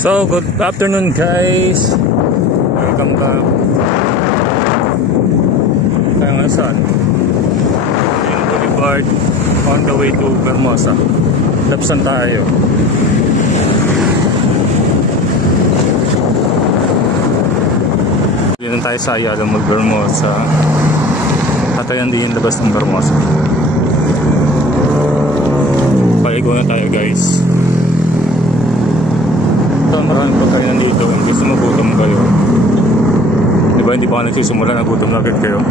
So, good afternoon guys. Welcome back. Tayo ngayon saan? Yung Boulevard on the way to Vermosa. Lapsan tayo. Dito tayo sa Ayala Mall, Vermosa. Hatayan din yung labas ng Vermosa. Paigo na tayo guys. Maraming pagkain nandito. Gusto magutom kayo, diba? Hindi pa ka nagsisimula, nagutom na agad kayo.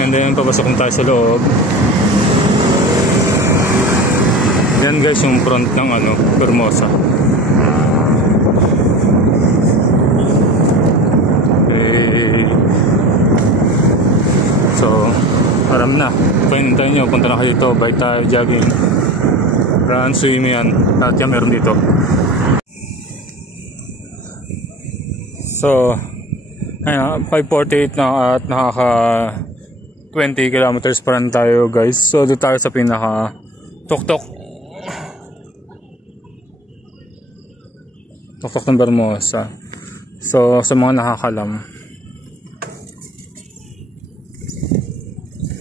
And then papasok na tayo sa loob. Yan guys yung front ng Vermosa. Okay. So aram na, pahinintay nyo, punta na kayo dito, bike tayo, jogging, run, swimming, yan. Lahat yan meron dito. So, ayun, 5:48 na at nakaka 20 kilometers pa rin tayo guys. So, doon tayo sa pinaka tuktok ng Vermosa. So, sa mga nakakalam,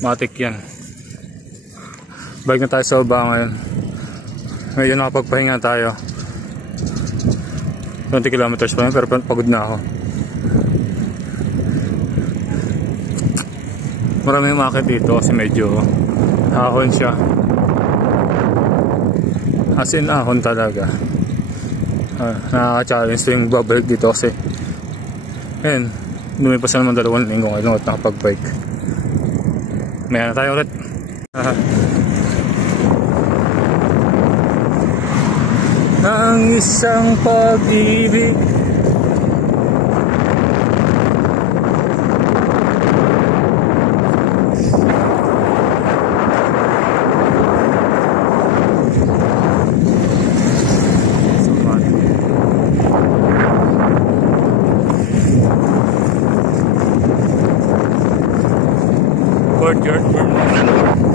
matik yan. Bike na tayo sa baba ngayon. Ngayon nakapagpahinga tayo. 20 kilometers pa rin, pero pagod na ako. Maraming market dito kasi medyo ahon siya. As in ahon talaga. Nakaka-challenge to yung babalik dito kasi ayun, lumipas na naman 2 linggo ngayon at nakapag-bike. Maya na tayo ulit. Ang isang pag-ibig.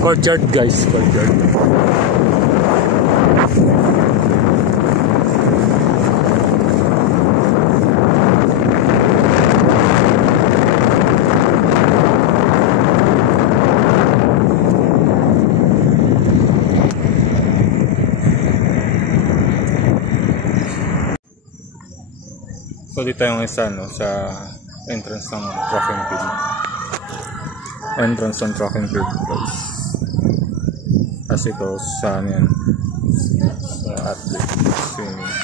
Courtyard guys, courtyard. So dito yung isa sa entrance ng track and field. Entrance ng track and field guys. Kasi ito sa yan, sa athlete swimming.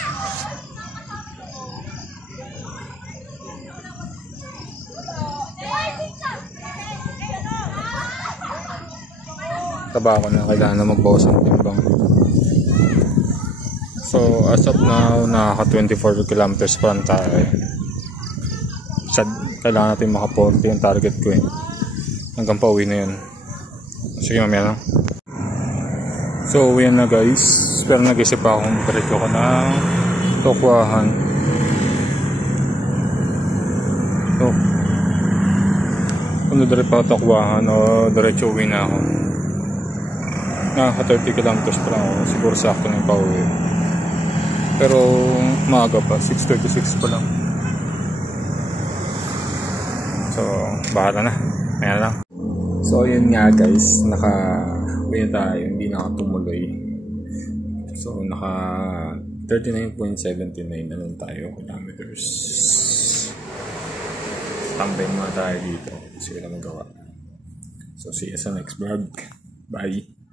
Taba ko na, kailangan na magbawas ang timbang. So as of now, nakaka 24 kilometers pa lang tayo. Kailangan natin maka 40 yung target ko eh. Hanggang pauwi na yun. Sige mamaya lang. So uwi na guys. Pero nag-isip pa akong diretso ko ng Tokwahan. So kung diretso pa Tokwahan o diretso uwi na ako. Nakaka 30 kilometers pa lang ako. Siguro sakto na yung pauwi. Pero maaga pa, 6:36 pa lang. So bahala na, maya lang. So yun nga guys, naka-uwi tayo, hindi nakatumuloy. So naka 39.79 na lang tayo kilometers. Tambay mga tayo dito kasi wala magawa. So see you sa next vlog. Bye.